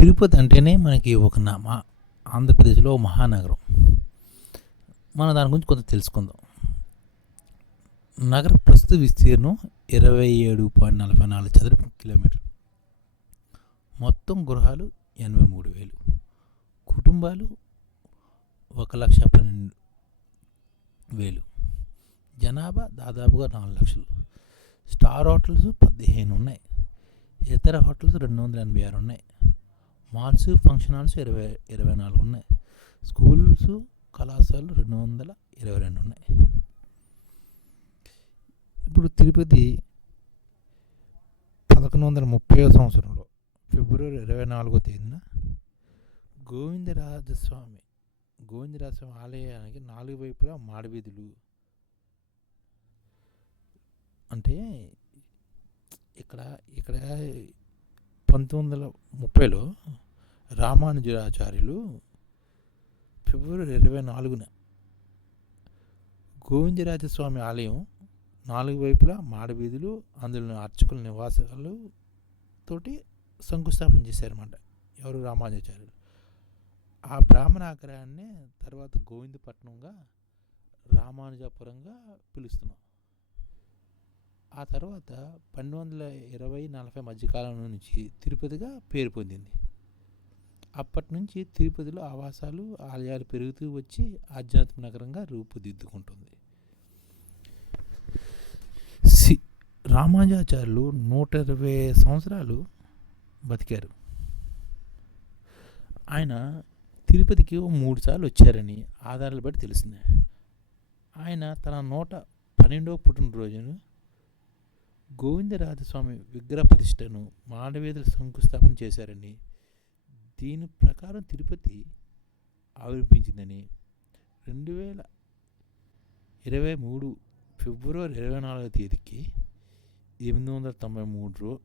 తిరుపతి అంటేనే మనకి ఒక నా- మా ఆంధ్రప్రదేశ్లో ఒక మహానగరం. మనం దాని గురించి కొంత తెలుసుకుందాం. నగర ప్రస్తుత విస్తీర్ణం ఇరవై ఏడు పాయింట్ నలభై నాలుగు చదరపు కిలోమీటర్ మొత్తం గృహాలు ఎనభై మూడు వేలు. కుటుంబాలు ఒక లక్ష పన్నెండు వేలు. జనాభా దాదాపుగా నాలుగు లక్షలు. స్టార్ హోటల్స్ పదిహేను ఉన్నాయి ఇతర హోటల్స్ రెండు వందల ఎనభై ఆరు ఉన్నాయి మాల్స్ ఫంక్షన్ హాల్స్ ఇరవై ఇరవై నాలుగు ఉన్నాయి. స్కూల్స్ కళాశాలలు రెండు వందల ఇరవై రెండు ఉన్నాయి. ఇప్పుడు తిరుపతి పదకొండు వందల ముప్పై సంవత్సరంలో ఫిబ్రవరి ఇరవై నాలుగో తేదీన గోవిందరాజస్వామి గోవిందరాజస్వామి ఆలయానికి నాలుగు వైపులా మాడవీధులు. అంటే ఇక్కడ ఇక్కడ పంతొమ్మిది వందల ముప్పైలో రామానుజరాచార్యులు ఫిబ్రవరి ఇరవై నాలుగున గోవిందరాజస్వామి ఆలయం నాలుగు వైపులా మాడవీధులు అందులో అర్చకుల నివాసాలు తోటి శంకుస్థాపన చేశారన్నమాట. ఎవరు? రామానుజాచార్యులు. ఆ బ్రాహ్మణ ఆగ్రహాన్ని తర్వాత గోవిందపట్నంగా రామానుజాపురంగా పిలుస్తున్నాం. ఆ తర్వాత పన్నెండు వందల ఇరవై నలభై మధ్యకాలం నుంచి తిరుపతిగా పేరు పొందింది. అప్పటి నుంచి తిరుపతిలో ఆవాసాలు ఆలయాలు పెరుగుతూ వచ్చి ఆధ్యాత్మిక నగరంగా రూపుదిద్దుకుంటుంది. సి రామాజాచార్యులు నూట ఇరవై సంవత్సరాలు బతికారు. ఆయన తిరుపతికి మూడు సార్లు వచ్చారని ఆధారాలు బట్టి తెలిసింది. ఆయన తన నూట పన్నెండవ పుట్టినరోజును గోవిందరాజస్వామి విగ్రహ ప్రతిష్టను మాడవీధుల శంకుస్థాపన చేశారని దీని ప్రకారం తిరుపతి ఆవిర్భించిందని రెండు వేల ఇరవై మూడు ఫిబ్రవరి ఇరవై నాలుగో తేదీకి ఎనిమిది వందల తొంభై మూడు రో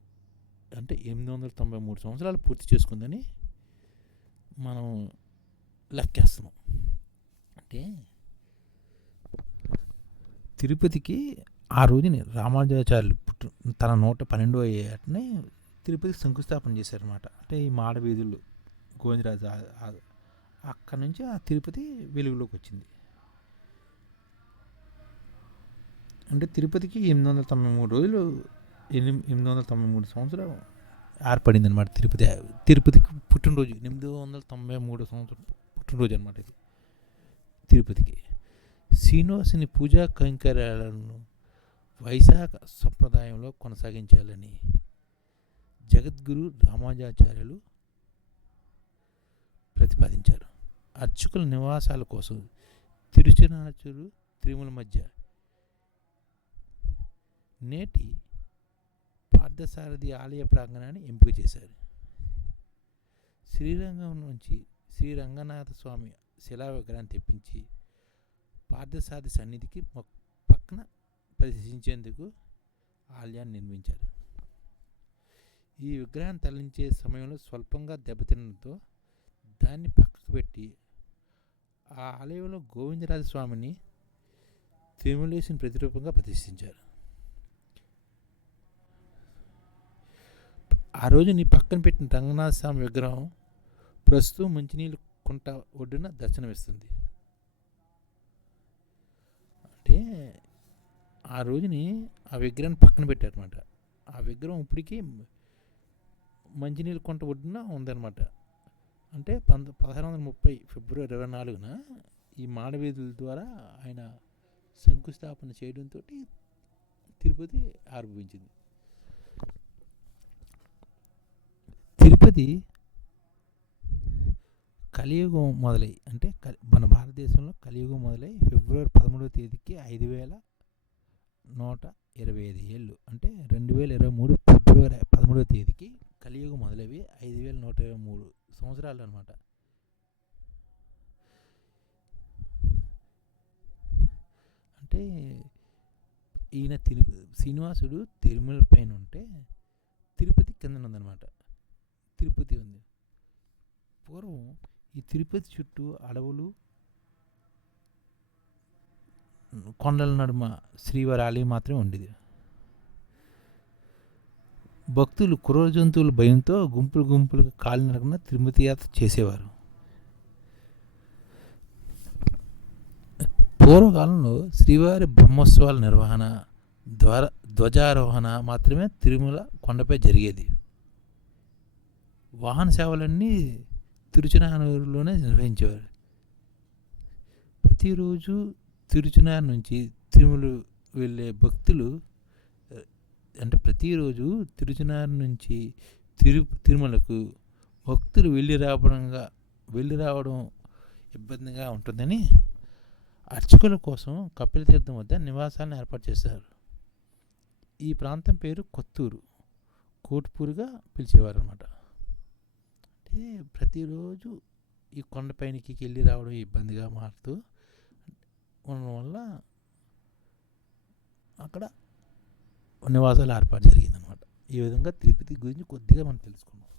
అంటే ఎనిమిది వందల తొంభై మూడు సంవత్సరాలు పూర్తి చేసుకుందని మనం లెక్కేస్తున్నాం. అంటే తిరుపతికి ఆ రోజుని రామానుజాచార్యులు తన నూట పన్నెండో ఏటనే తిరుపతికి శంకుస్థాపన చేశారనమాట అంటే ఈ మాడవీధులు గోవిందరాజు అక్కడి నుంచి ఆ తిరుపతి వెలుగులోకి వచ్చింది. అంటే తిరుపతికి ఎనిమిది వందల తొంభై మూడు రోజులు ఎనిమిది ఎనిమిది వందల తొంభై మూడు సంవత్సరాలు ఏర్పడింది అనమాట తిరుపతి. తిరుపతికి పుట్టినరోజు ఎనిమిది వందల తొంభై మూడు సంవత్సరం పుట్టినరోజు అనమాట ఇది. తిరుపతికి. శ్రీనివాసుని పూజా కైంకర్యాలను వైశాఖ సంప్రదాయంలో కొనసాగించాలని జగద్గురు రామానుజాచార్యులు ప్రతిపాదించారు. అర్చకుల నివాసాల కోసం తిరుచనాచురు తిరుమల మధ్య నేటి పార్థసారథి ఆలయ ప్రాంగణాన్ని ఎంపిక చేశారు. శ్రీరంగం నుంచి శ్రీ రంగనాథ స్వామి శిలా విగ్రహాన్ని తెప్పించి పార్థసారథి సన్నిధికి ప్రదర్శించేందుకు ఆలయాన్ని నిర్మించారు. ఈ విగ్రహాన్ని తరలించే సమయంలో స్వల్పంగా దెబ్బతినడంతో దాన్ని పక్కకు పెట్టి ఆ ఆలయంలో గోవిందరాజ స్వామిని తిరుమలేసిన ప్రతిరూపంగా ప్రతిష్ఠించారు. ఆ రోజు నీ పక్కన పెట్టిన రంగనాథ స్వామి విగ్రహం ప్రస్తుతం మంచినీళ్ళు కుంట ఒడ్డున దర్శనమిస్తుంది. అంటే ఆ రోజుని ఆ విగ్రహాన్ని పక్కన పెట్టారనమాట ఆ విగ్రహం ఇప్పటికీ మంచినీళ్ళ కొంట ఒడ్డున ఉందన్నమాట. అంటే పంద పదహారు వందల ముప్పై ఫిబ్రవరి ఇరవై నాలుగున ఈ మాడవీధుల ద్వారా ఆయన శంకుస్థాపన చేయడంతో తిరుపతి ఆవిర్భవించింది. తిరుపతి కలియుగం మొదలై అంటే మన భారతదేశంలో కలియుగం మొదలై ఫిబ్రవరి పదమూడవ తేదీకి ఐదు వేల నూట ఇరవై ఐదు ఏళ్ళు అంటే రెండు వేల ఇరవై మూడు ఫిబ్రవరి పదమూడవ తేదీకి కలియుగం మొదలవి ఐదు వేల నూట ఇరవై మూడు సంవత్సరాలు అనమాట అంటే ఈయన తిరుపతి శ్రీనివాసుడు తిరుమల పైన ఉంటే తిరుపతి కింద ఉందన్నమాట. తిరుపతి ఉంది. పూర్వం ఈ తిరుపతి చుట్టూ అడవులు కొండల నడుమ శ్రీవారి ఆలయం మాత్రమే ఉండేది. భక్తులు క్రూర జంతువుల భయంతో గుంపులు గుంపులు కాలినడకన తిరుమతి యాత్ర చేసేవారు. పూర్వకాలంలో శ్రీవారి బ్రహ్మోత్సవాల నిర్వహణ ద్వార ధ్వజారోహణ మాత్రమే తిరుమల కొండపై జరిగేది. వాహన సేవలన్నీ తిరుచునానూరులోనే నిర్వహించేవారు. ప్రతిరోజు తిరుచునారు నుంచి తిరుమల వెళ్ళే భక్తులు అంటే ప్రతిరోజు తిరుచునారు నుంచి తిరు తిరుమలకు భక్తులు వెళ్ళి రావడంగా వెళ్ళి రావడం ఇబ్బందిగా ఉంటుందని అర్చకుల కోసం కపిలతీర్థం వద్ద నివాసాలను ఏర్పాటు చేశారు. ఈ ప్రాంతం పేరు కొత్తూరు. కోట్పూరుగా పిలిచేవారు అనమాట అంటే ప్రతిరోజు ఈ కొండపైనకి వెళ్ళి రావడం ఇబ్బందిగా మారుతూ ఉండడం వల్ల అక్కడ నివాసాలు ఏర్పాటు జరిగిందనమాట ఈ విధంగా తిరుపతి గురించి కొద్దిగా మనం తెలుసుకున్నాం.